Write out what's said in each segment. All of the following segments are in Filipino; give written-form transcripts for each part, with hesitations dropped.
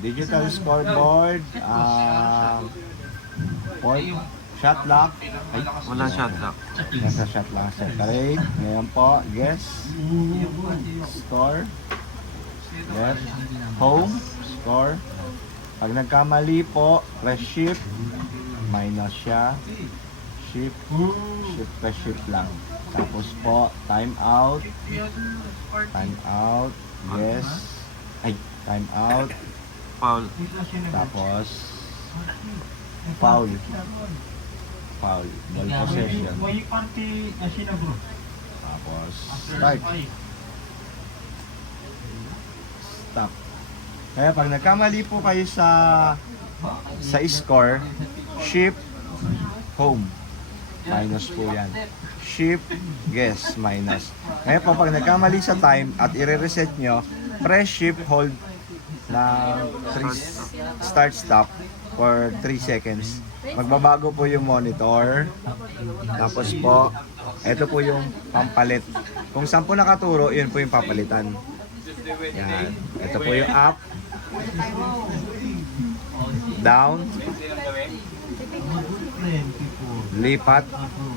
Digital scoreboard. Point. Shot lock. Ay, Walang shot lock. nasa shot lock. Separate. Ngayon po. Guess. Score. Left. Home. Score. Pag nagkamali po, press shift. Minus siya. Shift. Shift, press shift lang. Tapos po, time out. Time out. Yes. Ay, time out. Foul. Tapos, foul. Foul. Ball possession. Tapos, strike. Stop. Kaya pag nagkamali po kayo sa score, shift, home. Minus po yan. Shift, guess, minus. Kaya po pag nagkamali sa time at i-reset nyo, press shift, hold na start stop for 3 seconds. Magbabago po yung monitor. Tapos po, ito po yung pampalit. Kung 10 nakaturo, yun po yung papalitan. Yan. Ito po yung up. Down. Lipat.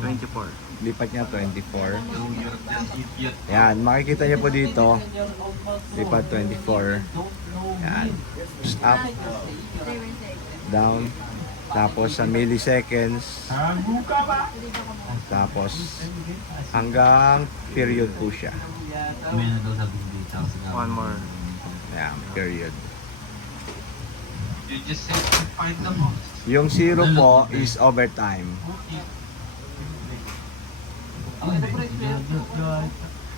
24. Lipat niya 24. Yan. Makikita niyo po dito. Lipat 24. Yan. Up. Down. Tapos sa milliseconds. Tapos hanggang period po siya. One more. Yan. Period. You just said to find the most. Yung 0 po is overtime.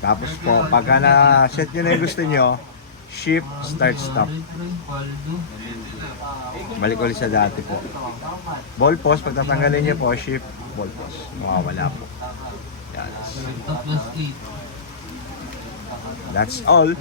Tapos po, pagka na-set nyo na yung gusto nyo, shift, start, stop. Balik ulit sa dati po. Ball pause, pag tatanggalin nyo po, shift, ball pause. Mawawala po. Yan. That's all.